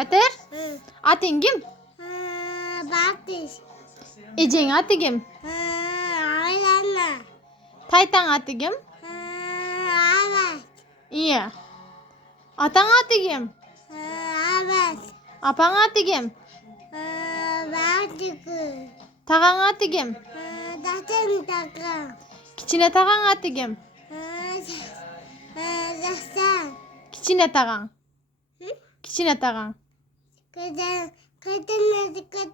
Батыр, Hı. атың кім? Batış. Эжең аты кім? Aylana. Тайтаң аты кім? Evet. Iya. Атаң аты кім? Evet. Апаң аты кім? Batıkı. Тағаң аты кім? Datın takım. Кичине тағаң аты кім? Zastan. Кичине тағаң. Hı? Кичине тағаң. Kadın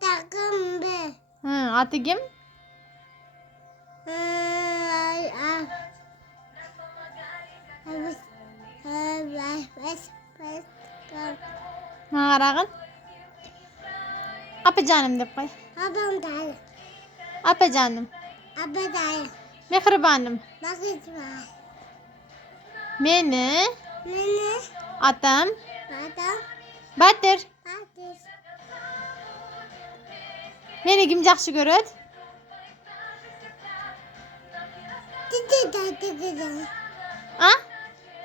takım be. Аты кім? Қарағын. Апа жаным деп қой. Abam dayı. Апа жаным. Abba dayı. Мехрибаным. Nakit var. Meni Nene. атам Adam. Батыр. Batış. Meni kim жақсы көреді? Titi tatı kızım. А?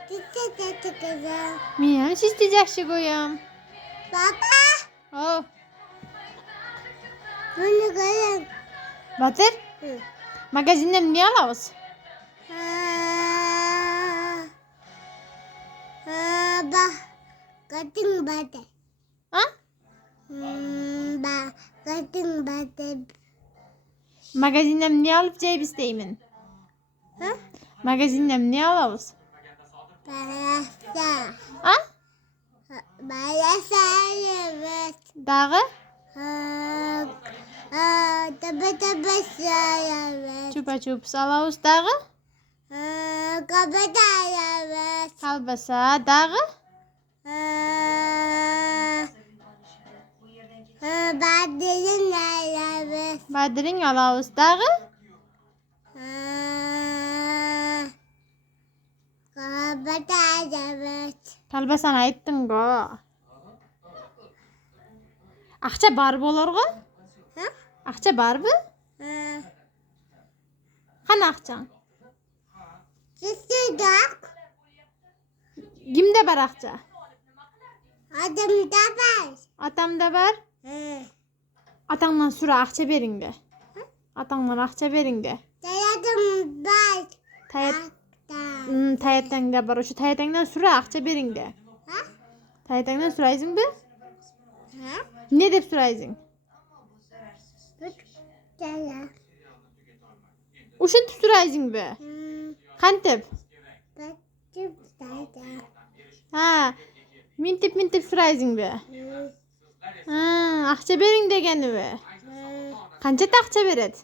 Titi tatı kızım. Мен сізді жақсы көремін. Baba. О, Bunu kızım. Батыр, Hı. магазиннен не аламыз? Bak. Kadın batı. А? Bak. Kadın batı. Магазиннен не алып жейбіз деймін. Hı? Магазиннен не аламыз? Barasa. А? Barasa evet. Дағы? Tabi evet. Чупа-чупс алабыз. Дағы? Kabada evet. Колбаса. Дағы? Badilin evet. Бадырың алабыз. Дағы? Kabada evet. Колбасаны айттың ғой. Ақша бар болар ғой? Hı? Ақша барбы? Қана ақшаң? Çiçek. Кімде бар ақша? Adımda var. Атамда бар? Атаңнан сұра, ақша беріңді. Атаңнан ақша беріңді. Dayadım var. Таятаңда бар. Ошу таятаңнан сұра, ақша беріңді. Ha? Таятаңнан сұрайсың бі? Ha? Не деп сұрайсың? Daya. Ушинтип сұрайсың бі? Қантип? Batım daya. Минтип сұрайсың бі? Ақша берің дегені бі? Қанча ақша береді?